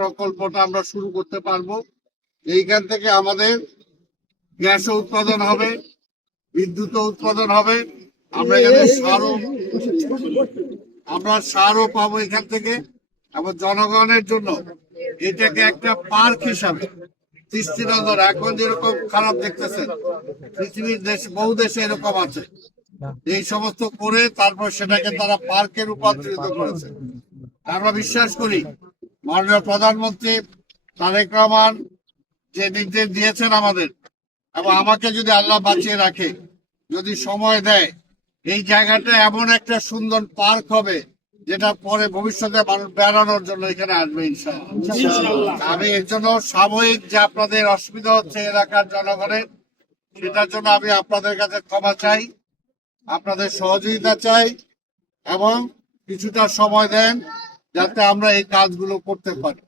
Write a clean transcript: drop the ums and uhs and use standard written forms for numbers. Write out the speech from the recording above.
প্রকল্পটা আমরা শুরু করতে পারবো। এইখান থেকে আমাদের গ্যাসও উৎপাদন হবে, বিদ্যুৎ উৎপাদন হবে, আমরা এখানে সারও পাবো এখান থেকে। এবং জনগণের জন্য এটাকে একটা পার্ক হিসাবে দৃষ্টিনন্দন, এখন যেরকম খারাপ দেখতেছেন পৃথিবীর বহু দেশে এরকম আছে, এই সমস্ত করে তারপর সেটাকে তারা পার্কে রূপান্তরিত করেছে। আমরা বিশ্বাস করি মাননীয় প্রধানমন্ত্রী তারেক রহমান যে নির্দেশ দিয়েছেন আমাদের, এবং আমাকে যদি আল্লাহ বাঁচিয়ে রাখে, যদি সময় দেয়, এই জায়গাটা এমন একটা সুন্দর পার্ক হবে যেটা পরে ভবিষ্যতে মানুষ বেড়ানোর জন্য এখানে আসবে ইনশাআল্লাহ। আমি এর জন্য সাময়িক যে আপনাদের অসুবিধা হচ্ছে এলাকার জনগণের, সেটার জন্য আমি আপনাদের কাছে ক্ষমা চাই, আপনাদের সহযোগিতা চাই, এবং কিছুটা সময় দেন যাতে আমরা এই কাজগুলো করতে পারি।